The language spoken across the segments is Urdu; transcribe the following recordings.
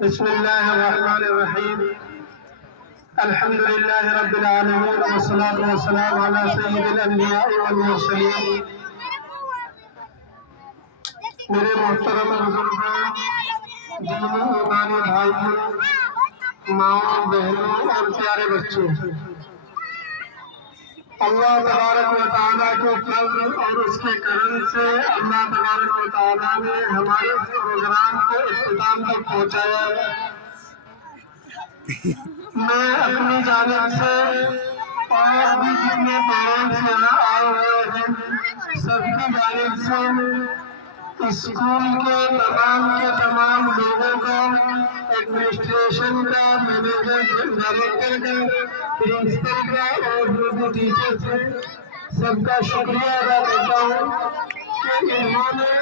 بسم الله الرحمن الرحيم الحمد لله رب العالمين والصلاة والسلام على سيد الأنبياء والمرسلين میرے محترم بزرگوں، دینی ایمانی بھائیوں، ماؤں، بہنوں اور پیارے بچوں، اللہ تبارک و تعالیٰ کے فضل اور اس کے کرم سے اللہ تبارک و تعالیٰ نے ہمارے پروگرام کو اختتام تک پہنچایا ہے۔ میں اپنی جانب سے اور بھی جتنے پیرنٹس یہاں آئے ہوئے ہیں سب کی جانب سے اسکول کے تمام لوگوں کا، ایڈمنسٹریشن کا، مینیجر، ڈائریکٹر کا، پرنسپل کا اور جو بھی ٹیچرز ہیں سب کا شکریہ ادا کرتا ہوں کہ انہوں نے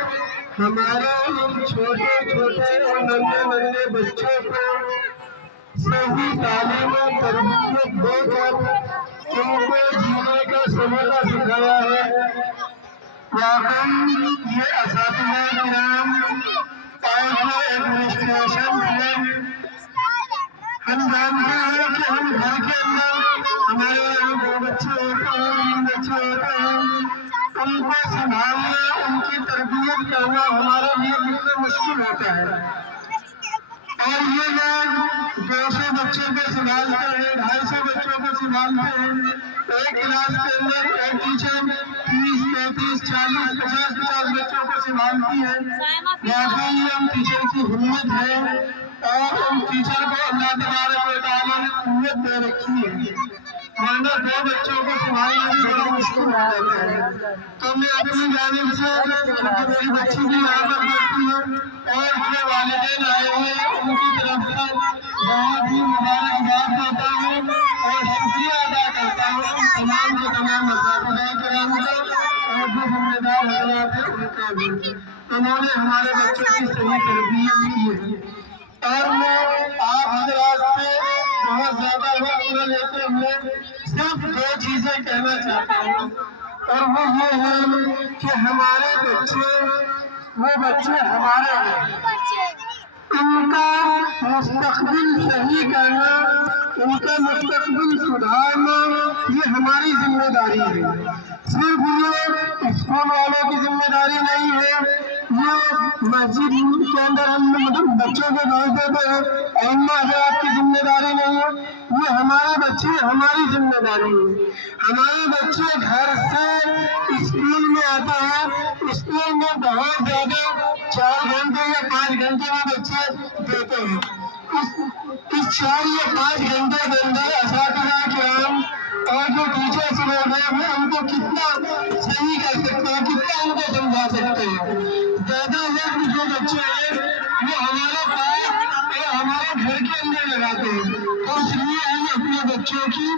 ہمارے ان چھوٹے چھوٹے اور ننھے بچوں کو صحیح تعلیم و تربیت دے کر ان کو جینے کا سلیقہ سکھایا ہے۔ واقعی یہ اساتذہ کرام اور جو ایڈمنسٹریشن ہے، ہم جانتے ہیں کہ ہم گھر کے اندر ہمارے یہاں 2 بچے ہوتے ہیں، 3 بچے ہوتے ہیں، ان کو سنبھالنا، ان کی تربیت کرنا ہمارے لیے کتنا مشکل ہوتا ہے۔ اور یہ لوگ 200 بچوں کو سنبھالتے ہیں، 250 بچوں کو سنبھالتے ہیں۔ ایک کلاس کے اندر ایک ٹیچر 30، 35، 40، 50 بچوں کو سنبھالتی ہے۔ واقعی ہم ٹیچر کی ہمت ہے اور ان ٹیچر کو اللہ تبارک و تعالیٰ نے قوت دے رکھی ہے، ورنہ 2 بچوں کو سنبھالنا بھی بڑا مشکل ہو جاتا ہے۔ تو میں اپنی جانب سے کیونکہ میری بچی بھی یہاں پر پڑھتی ہے اور میرے والدین آئے ہوئے ہیں، ان کی طرف سے بہت ہی مبارکباد دیتا ہوں اور شکریہ ادا کرتا ہوں تمام کے تمام اساتذہ کرام کا اور جو ذمہ دار حضرات ہیں ان کا بھی۔ انہوں نے ہمارے بچوں کی صحیح تربیت کی ہے۔ اور میں آپ حضرات سے بہت زیادہ وقت نہ لیتے ہوئے صرف 2 چیزیں کہنا چاہتا ہوں، اور وہ یہ ہے کہ ہمارے بچے ہمارے ہیں، ان کا مستقبل صحیح کرنا، ان کا مستقبل سدھارنا یہ ہماری ذمہ داری ہے۔ صرف یہ اسکول والوں کی ذمہ داری نہیں ہے، یہ مسجد کے اندر ہم بچوں کو بھیج دیتے ہیں، ائمہ حضرات کی ذمہ داری نہیں ہے، یہ ہمارے بچے ہماری ذمہ داری ہے۔ ہمارے بچے گھر سے اسکول میں آتے ہیں، اسکول میں بہت زیادہ 4 گھنٹے یا 5 گھنٹے میں بچے دیتے ہیں۔ اس 4 یا 5 گھنٹے کے اندر اساتذہ کرام اور جو ٹیچرس لوگ ہیں وہ ان کو کتنا صحیح کر سکتے ہیں، کتنا ان کو سمجھا سکتے ہیں۔ زیادہ وقت جو بچے ہیں وہ ہمارے پاس اور ہمارے گھر کے اندر لگاتے ہیں، تو اس لیے ہم اپنے بچوں کی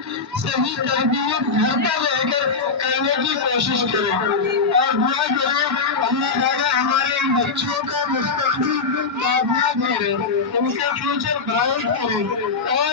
صحیح تربیت گھر پر رہ کر کرنے کی کوشش کریں اور دعا کریں اللہ تعالیٰ ہمارے ان بچوں کا مستقبل کامیاب کرے، ان کا فیوچر برائٹ کرے اور